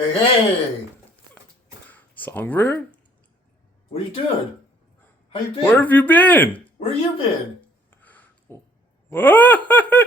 Hey, hey! Songbird? What are you doing? How you been? Where have you been? Where you been? What?